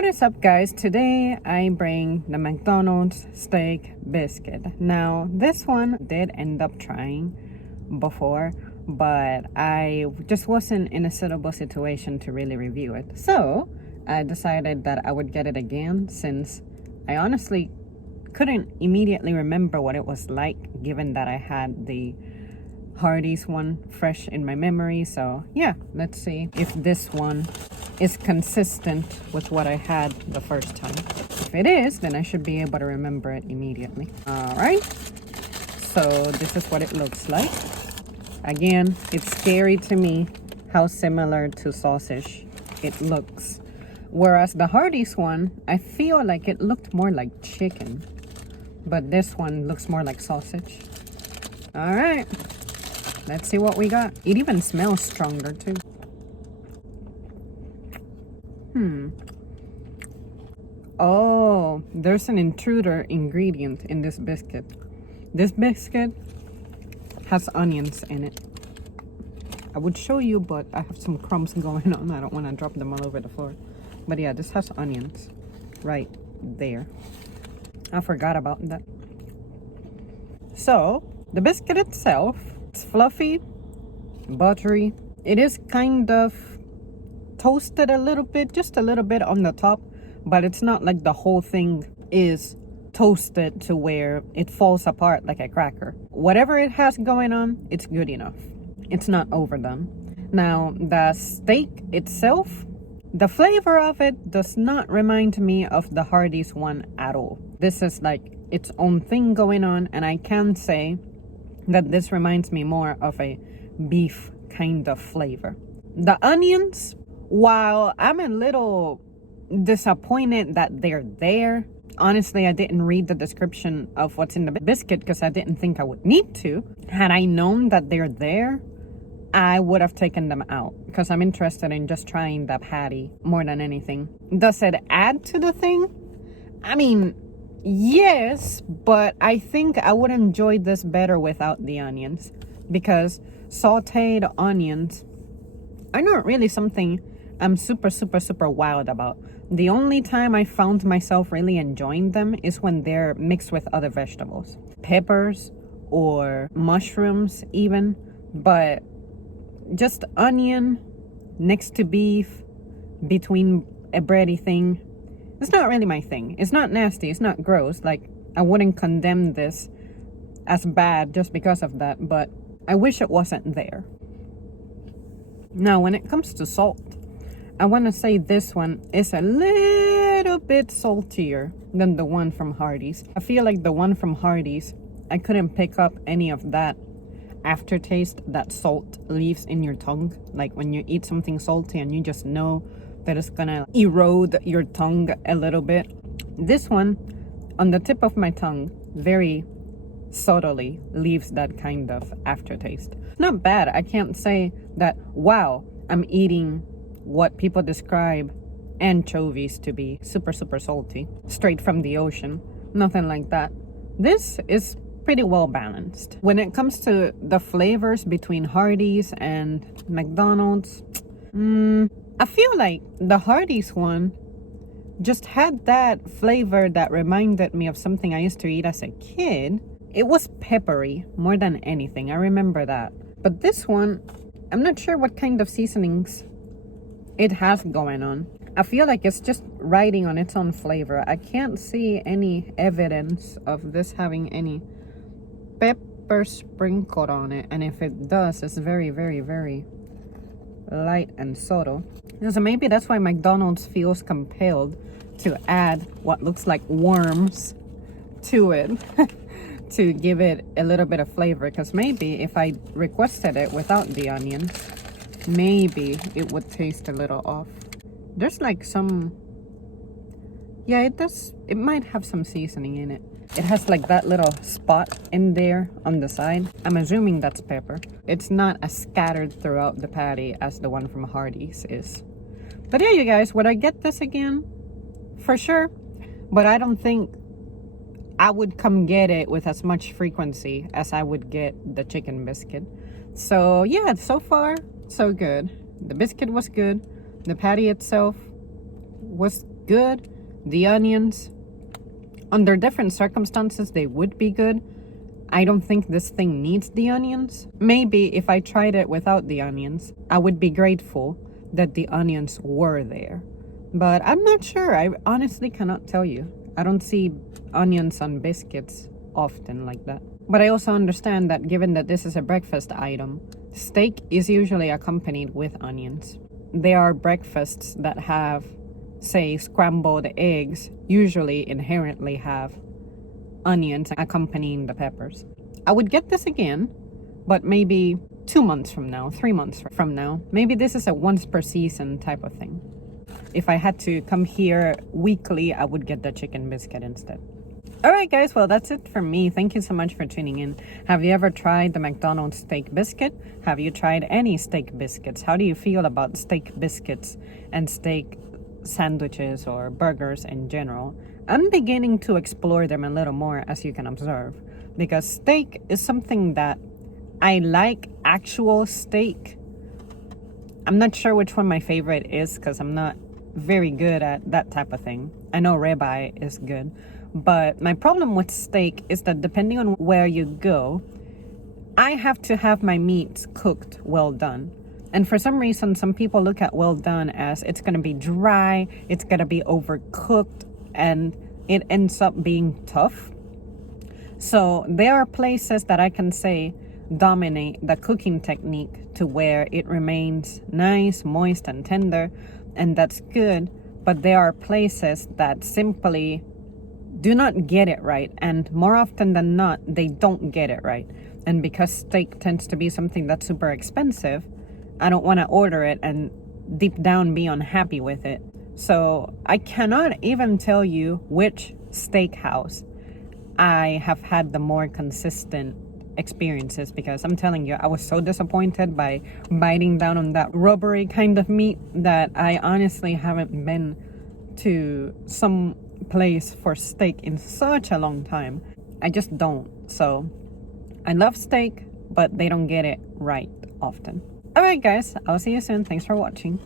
What is up, guys? Today I bring the McDonald's steak biscuit. Now this one did end up trying before, but I just wasn't in a suitable situation to really review it. So I decided that I would get it again, since I honestly couldn't immediately remember what it was like, given that I had the Hardee's one fresh in my memory. So yeah, let's see if this one is consistent with what I had the first time. If it is, then I should be able to remember it immediately. All right, so this is what it looks like. Again, it's scary to me how similar to sausage it looks, whereas the Hardee's one, I feel like it looked more like chicken, but this one looks more like sausage. All right, let's see what we got. It even smells stronger too. Oh, there's an intruder ingredient in this biscuit. This biscuit has onions in it. I would show you, but I have some crumbs going on. I don't want to drop them all over the floor. But yeah, this has onions right there. I forgot about that. So the biscuit itself, it's fluffy, buttery. It is kind of toasted a little bit, just a little bit on the top, but it's not like the whole thing is toasted to where it falls apart like a cracker. Whatever it has going on, it's good enough. It's not overdone. Now, the steak itself, the flavor of it does not remind me of the Hardee's one at all. This is like its own thing going on, and I can say that this reminds me more of a beef kind of flavor. The onions, while I'm a little disappointed that they're there, honestly, I didn't read the description of what's in the biscuit because I didn't think I would need to. Had I known that they're there, I would have taken them out because I'm interested in just trying that patty more than anything. Does it add to the thing? I mean, yes, but I think I would enjoy this better without the onions, because sauteed onions are not really something I'm super wild about. The only time I found myself really enjoying them is when they're mixed with other vegetables, peppers or mushrooms even. But just onion next to beef between a bready thing, it's not really my thing. It's not nasty, it's not gross. Like, I wouldn't condemn this as bad just because of that, but I wish it wasn't there. Now, when it comes to salt, I want to say this one is a little bit saltier than the one from Hardee's. I feel like the one from Hardee's, I couldn't pick up any of that aftertaste that salt leaves in your tongue. Like when you eat something salty and you just know that it's gonna erode your tongue a little bit. This one, on the tip of my tongue, very subtly leaves that kind of aftertaste. Not bad. I can't say that, wow, I'm eating what people describe anchovies to be, super salty, straight from the ocean. Nothing like that. This is pretty well balanced. When it comes to the flavors between Hardee's and McDonald's, I feel like the Hardee's one just had that flavor that reminded me of something I used to eat as a kid. It was peppery more than anything. I remember that. But this one, I'm not sure what kind of seasonings it has going on. I feel like it's just riding on its own flavor. I can't see any evidence of this having any pepper sprinkled on it. And if it does, it's very light and subtle. So maybe that's why McDonald's feels compelled to add what looks like worms to it to give it a little bit of flavor. Because maybe if I requested it without the onions, maybe it would taste a little off. There's like some, yeah, it might have some seasoning in it. It has like that little spot in there on the side. I'm assuming that's pepper. It's not as scattered throughout the patty as the one from Hardee's is. But yeah, you guys, would I get this again? For sure. But I don't think I would come get it with as much frequency as I would get the chicken biscuit. So yeah, so far, so good. The biscuit was good. The patty itself was good. The onions, under different circumstances, they would be good. I don't think this thing needs the onions. Maybe if I tried it without the onions, I would be grateful that the onions were there. But I'm not sure. I honestly cannot tell you. I don't see onions on biscuits often like that. But I also understand that given that this is a breakfast item, steak is usually accompanied with onions. There are breakfasts that have, say, scrambled eggs, usually inherently have onions accompanying the peppers. I would get this again, but maybe 2 months from now, 3 months from now. Maybe this is a once per season type of thing. If I had to come here weekly, I would get the chicken biscuit instead. Alright guys, well that's it for me. Thank you so much for tuning in. Have you ever tried the McDonald's steak biscuit? Have you tried any steak biscuits? How do you feel about steak biscuits and steak sandwiches or burgers in general? I'm beginning to explore them a little more, as you can observe, because steak is something that I like. Actual steak, I'm not sure which one my favorite is because I'm not very good at that type of thing. I know ribeye is good, but my problem with steak is that depending on where you go, I have to have my meats cooked well done. And for some reason, some people look at well done as it's going to be dry, it's going to be overcooked, and it ends up being tough. So there are places that I can say dominate the cooking technique to where it remains nice, moist, and tender, and that's good. But there are places that simply do not get it right, and more often than not, they don't get it right. And because steak tends to be something that's super expensive, I don't want to order it and deep down be unhappy with it. So I cannot even tell you which steakhouse I have had the more consistent experiences, because I'm telling you, I was so disappointed by biting down on that rubbery kind of meat that I honestly haven't been to some place for steak in such a long time. I just don't. So I love steak, but they don't get it right often. Alright guys, I'll see you soon. Thanks for watching.